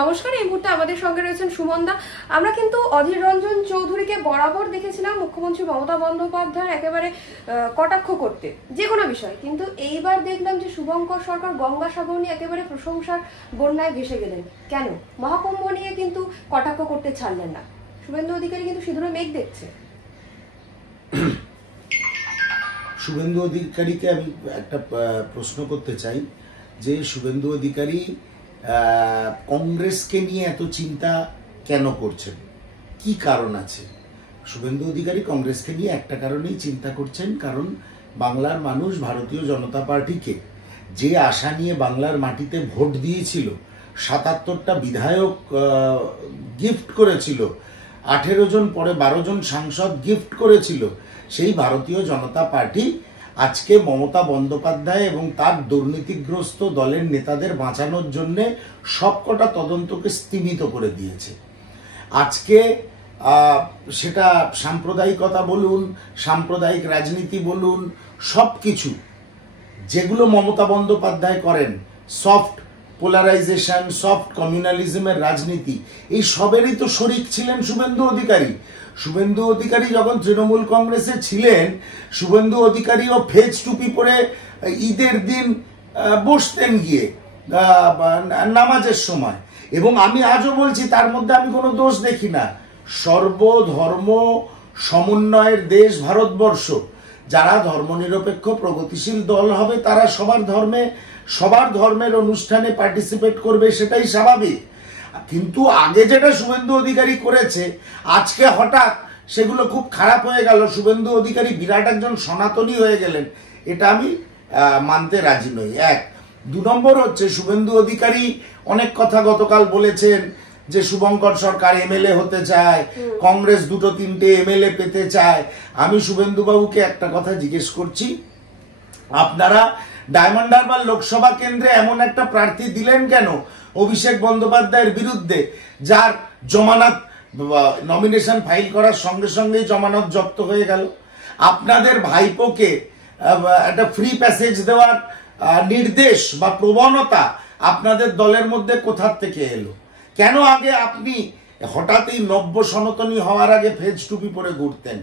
নমস্কার। এই মুহূর্তে আমাদের সঙ্গে রয়েছেন সুমনদা। আমরা কিন্তু অধীর রঞ্জন চৌধুরীকে বরাবর দেখেছিলাম মুখ্যমন্ত্রী মমতা বন্দ্যোপাধ্যায় একেবারে কটাক্ষ করতে যে কোনো বিষয়, কিন্তু এইবার দেখলাম যে শুভঙ্কর সরকার গঙ্গাসাগর নিয়ে একেবারে প্রশংসার বন্যায় ভেসে গেলেন। কেন? মহাকুম্ভ নিয়ে কিন্তু কটাক্ষ করতে ছাড়লেন না। শুভেন্দু অধিকারী কিন্তু সিঁদুরে মেঘ দেখছে। শুভেন্দু অধিকারীকে আমি একটা প্রশ্ন করতে চাই যে শুভেন্দু অধিকারী কংগ্রেসকে নিয়ে এত চিন্তা কেন করছেন, কি কারণ আছে? শুভেন্দু অধিকারী কংগ্রেসকে নিয়ে একটা কারণেই চিন্তা করছেন, কারণ বাংলার মানুষ ভারতীয় জনতা পার্টিকে যে আশা নিয়ে বাংলার মাটিতে ভোট দিয়েছিল, ৭৭টা বিধায়ক গিফট করেছিল, 18 জন পরে 12 জন সাংসদ গিফট করেছিল, সেই ভারতীয় জনতা পার্টি আজকে মমতা বন্দ্যোপাধ্যায় এবং তার দুর্নীতিগ্রস্ত দলের নেতাদের বাঁচানোর জন্য সবকটা তদন্তকে স্তীমিত করে দিয়েছে। আজকে সেটা সাম্প্রদায়িকতা বলুন, সাম্প্রদায়িক রাজনীতি বলুন, সব কিছু যেগুলো মমতা বন্দ্যোপাধ্যায় করেন, সফট পোলারাইজেশন, সফট কমিউনালিজমের রাজনীতি, এই সবেরই তো শরিক ছিলেন শুভেন্দু অধিকারী। শুভেন্দু অধিকারী যখন তৃণমূল কংগ্রেসে ছিলেন, শুভেন্দু অধিকারীও ফেজ টুপি পরে ঈদের দিন বসতেন গিয়ে নামাজের সময়, এবং আমি আজও বলছি তার মধ্যে আমি কোনো দোষ দেখি না। সর্বধর্ম সমন্বয়ের দেশ ভারতবর্ষ, যারা ধর্মনিরপেক্ষ প্রগতিশীল দল হবে তারা সবার ধর্মের অনুষ্ঠানে পার্টিসিপেট করবে, সেটাই স্বাভাবিক। কিন্তু আগে যেটা শুভেন্দু অধিকারী করেছে, আজকে হঠাৎ সেগুলো খুব খারাপ হয়ে গেল, শুভেন্দু অধিকারী বিরাট একজন সনাতনী হয়ে গেলেন, এটা আমি মানতে রাজি নই। 1 2 নম্বর হচ্ছে, শুভেন্দু অধিকারী অনেক কথা গতকাল বলেছেন যে শুভঙ্কর সরকার এমএলএ হতে চায়, কংগ্রেস 2-3টে এমএলএ পেতে চায়। আমি শুভেন্দু বাবুকে একটা কথা জিজ্ঞেস করছি, আপনারা ডায়মন্ড হারবার লোকসভা কেন্দ্রে এমন একটা প্রার্থী দিলেন কেন অভিষেক বন্দ্যোপাধ্যায়ের বিরুদ্ধে, যার জমানত নমিনেশন ফাইল করার সঙ্গে সঙ্গেই জমানত জব্দ হয়ে গেল? আপনাদের ভাইপোকে একটা ফ্রি প্যাসেজ দেওয়ার নির্দেশ বা প্রবণতা আপনাদের দলের মধ্যে কোথা থেকে এলো? কেন আগে আপনি হঠাৎই নব্য সনাতনী হওয়ার আগে ফেজ টুপি পরে ঘুরতেন?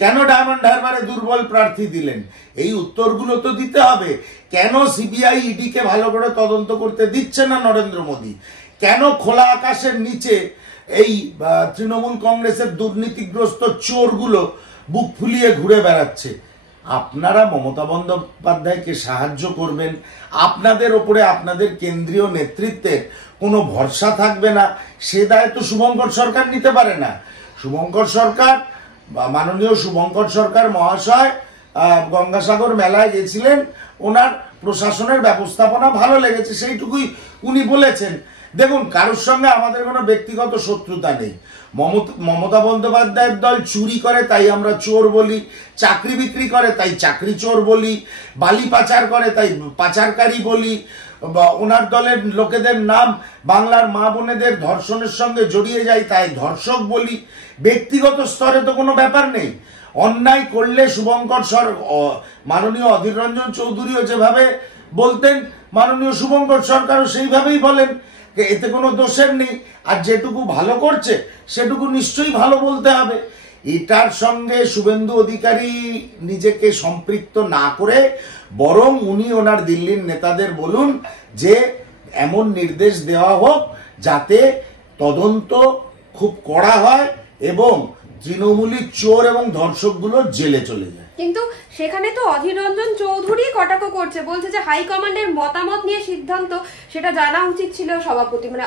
কেন ডায়মন্ড হারবারে দুর্বল প্রার্থী দিলেন? এই উত্তরগুলো তো দিতে হবে। কেন সিবিআই ইডিকে ভালো করে তদন্ত করতে দিচ্ছে না নরেন্দ্র মোদী? কেন খোলা আকাশের নিচে এই তৃণমূল কংগ্রেসের দুর্নীতিগ্রস্ত চোরগুলো বুক ফুলিয়ে ঘুরে বেড়াচ্ছে? আপনারা মমতা বন্দ্যোপাধ্যায়কে সাহায্য করবেন, আপনাদের ওপরে আপনাদের কেন্দ্রীয় নেতৃত্বের কোনো ভরসা থাকবে না, সে দায় তো শুভঙ্কর সরকার নিতে পারে না। শুভঙ্কর সরকার, মাননীয় শুভঙ্কর সরকার মহাশয় গঙ্গাসাগর মেলায় গেছিলেন, ওনার প্রশাসনের ব্যবস্থাপনা ভালো লেগেছে, সেইটুকুই উনি বলেছেন। দেখুন, কারোর সঙ্গে আমাদের কোনো ব্যক্তিগত শত্রুতা নেই। মমতা বন্দ্যোপাধ্যায়ের দল চুরি করে তাই আমরা চোর বলি, চাকরি বিক্রি করে তাই চাকরি চোর বলি, বালি পাচার করে তাই পাচারকারী বলি, ওনার দলের লোকেদের নাম বাংলার মা বোনেদের ধর্ষণের সঙ্গে জড়িয়ে যায় তাই ধর্ষক বলি। ব্যক্তিগত স্তরে তো কোনো ব্যাপার নেই। অন্যায় করলে শুভঙ্কর মাননীয় অধীর রঞ্জন চৌধুরীও যেভাবে বলতেন, মাননীয় শুভঙ্কর সরকারও সেইভাবেই বলেন, এতে কোনো দোষের নেই। আর যেটুকু ভালো করছে সেটুকু নিশ্চয়ই ভালো বলতে হবে। এটার সঙ্গে শুভেন্দু অধিকারী নিজেকে সম্পৃক্ত না করে বরং উনি ওনার দিল্লির নেতাদের বলুন যে এমন নির্দেশ দেওয়া হোক যাতে তদন্ত খুব কড়া হয় এবং তৃণমূলী চোর এবং ধর্ষকগুলো জেলে চলে যায়। কিন্তু সেখানে তো অধীর রঞ্জন চৌধুরী কটাক্ষ করছে, বলছে যে হাইকমান্ডের মতামত নিয়ে সিদ্ধান্ত সেটা জানা উচিত ছিল সভাপতি, মানে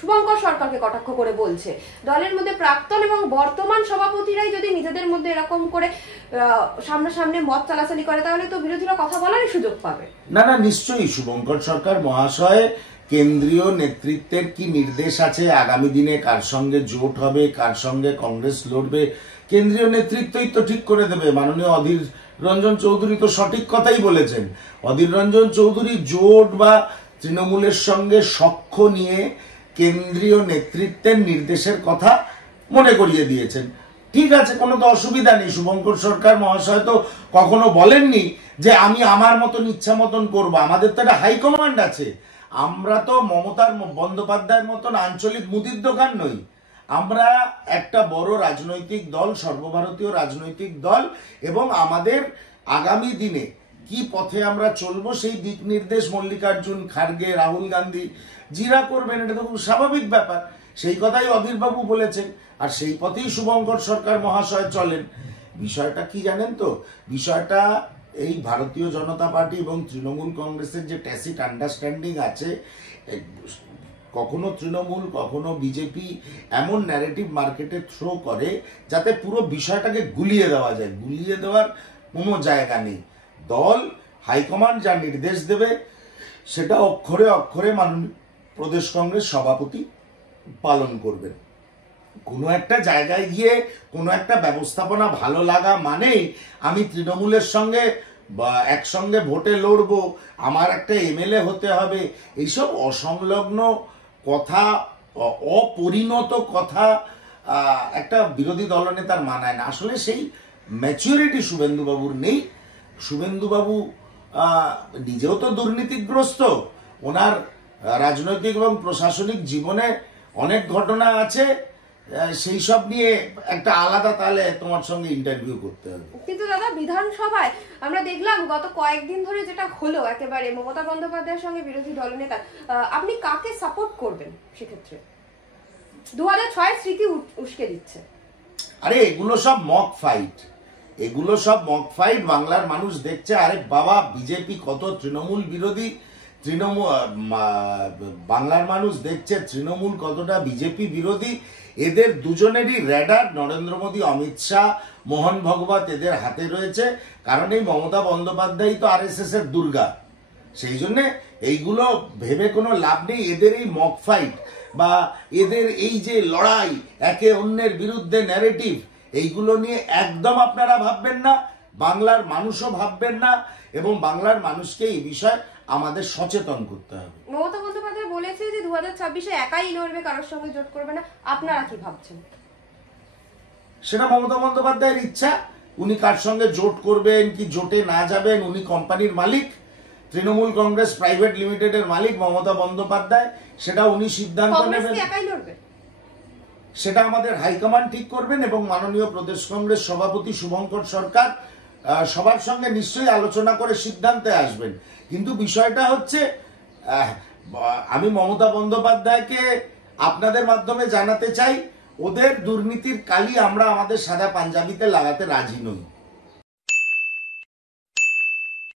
শুভঙ্কর সরকারকে কটাক্ষ করে বলছে দলের মধ্যে প্রাক্তন এবং বর্তমান সভাপতিরাই যদি নিজেদের মধ্যে এরকম করে সামনাসামনি মত চালাচালি করে তাহলে তো বিরোধীরা কথা বলারই সুযোগ পাবে। না, নিশ্চয়ই শুভঙ্কর সরকার মহাশয় কেন্দ্রীয় নেতৃত্বের কি নির্দেশ আছে, আগামী দিনে কার সঙ্গে জোট হবে, কার সঙ্গে কংগ্রেস লড়বে, কেন্দ্রীয় নেতৃত্বই তো ঠিক করে দেবে। মাননীয় অধীর রঞ্জন চৌধুরী তো সঠিক কথাই বলেছেন। অধীর রঞ্জন চৌধুরী জোট বা তৃণমূলের সঙ্গে সখ্য নিয়ে কেন্দ্রীয় নেতৃত্বের নির্দেশের কথা মনে করিয়ে দিয়েছেন। ঠিক আছে, কোনো তো অসুবিধা নেই। শুভঙ্কর সরকার মহাশয় তো কখনো বলেননি যে আমি আমার মতন ইচ্ছা মতন করবো। আমাদের তো একটা হাইকমান্ড আছে, আমরা তো মমতার বন্দ্যোপাধ্যায়ের মতন আঞ্চলিক মুদির দোকান নই। আমরা একটা বড় রাজনৈতিক দল, সর্বভারতীয় রাজনৈতিক দল, এবং আমাদের আগামী দিনে কি পথে আমরা চলবো সেই দিক নির্দেশ মল্লিকার্জুন খার্গে, রাহুল গান্ধী জিরা করবেন, এটা তো খুব স্বাভাবিক ব্যাপার। সেই কথাই অধীরবাবু বলেছেন, আর সেই পথেই শুভঙ্কর সরকার মহাশয় চলেন। বিষয়টা কি জানেন তো, বিষয়টা এই ভারতীয় জনতা পার্টি এবং তৃণমূল কংগ্রেসের যে ট্যাসিট আন্ডারস্ট্যান্ডিং আছে, কখনো তৃণমূল কখনো বিজেপি এমন ন্যারেটিভ মার্কেটে থ্রো করে যাতে পুরো বিষয়টাকে গুলিয়ে দেওয়া যায়। গুলিয়ে দেওয়ার কোনো জায়গা নেই। দল হাইকমান্ড যা নির্দেশ দেবে সেটা অক্ষরে অক্ষরে মাননীয় প্রদেশ কংগ্রেস সভাপতি পালন করবেন। কোনো একটা জায়গায় গিয়ে কোনো একটা ব্যবস্থাপনা ভালো লাগা মানেই আমি তৃণমূলের সঙ্গে বা একসঙ্গে ভোটে লড়বো, আমার একটা এমএলএ হতে হবে, এইসব অসংলগ্ন কথা, অপরিণত কথা একটা বিরোধী দলনেতার মানায় না। আসলে সেই ম্যাচুরিটি শুভেন্দুবাবুর নেই। শুভেন্দুবাবু নিজেও তো দুর্নীতিগ্রস্ত, ওনার রাজনৈতিক এবং প্রশাসনিক জীবনে অনেক ঘটনা আছে, সেই সব নিয়ে একটা আলাদা তাহলে তোমার সঙ্গে ইন্টারভিউ করতে হবে। কিন্তু দাদা, বিধানসভায় আমরা দেখলাম গত কয়েকদিন ধরে যেটা হলো, একেবারে মমতা বন্দ্যোপাধ্যায়ের সঙ্গে বিরোধী দলনেতা, আপনি কাকে সাপোর্ট করবেন সেক্ষেত্রে? 2006 স্মৃতি উস্কে দিচ্ছে। আরে এগুলো সব মক ফাইট, এগুলো সব মক ফাইট। বাংলার মানুষ দেখছে, আরে বাবা বিজেপি কত তৃণমূল বিরোধী, বাংলার মানুষ দেখছে তৃণমূল কতটা বিজেপি বিরোধী। এদের দুজনেরই র্যাডার নরেন্দ্র মোদী, অমিত শাহ, মোহন ভগবত এদের হাতে রয়েছে। কারণ এই মমতা বন্দ্যোপাধ্যায় তো আরএসএস এর দুর্গা। সেই জন্যে এইগুলো ভেবে কোনো লাভ নেই। এদের এই মক ফাইট বা এদের এই যে লড়াই, একে অন্যের বিরুদ্ধে ন্যারেটিভ, এইগুলো নিয়ে একদম আপনারা ভাববেন না, বাংলার মানুষও ভাববেন না, এবং বাংলার মানুষকে এই বিষয়ে আমাদের সচেতন করতে হবে। মমতা বন্দ্যোপাধ্যায় বলেছে যে 2026-এ একাই লড়বে, কারোর সঙ্গে জোট করবে না। আপনারা কি ভাবছেন? সেটা মমতা বন্দ্যোপাধ্যায়ের ইচ্ছা। উনি কার সঙ্গে জোট করবেন কি জোটে না যাবেন, উনি কোম্পানির মালিক। তৃণমূল কংগ্রেস প্রাইভেট লিমিটেডের মালিক মমতা বন্দ্যোপাধ্যায়, সেটা উনি সিদ্ধান্ত নেবেন। একাই লড়বে সেটা আমাদের হাইকমান্ড ঠিক করবেন, এবং মাননীয় প্রদেশ কংগ্রেস সভাপতি শুভঙ্কর সরকার সবার সঙ্গে নিশ্চয়ই আলোচনা করে সিদ্ধান্তে আসবেন। কিন্তু বিষয়টা হচ্ছে, আমি মমতা বন্দ্যোপাধ্যায়কে আপনাদের মাধ্যমে জানাতে চাই, ওদের দুর্নীতির কালি আমরা আমাদের সাদা পাঞ্জাবিতে লাগাতে রাজি নই।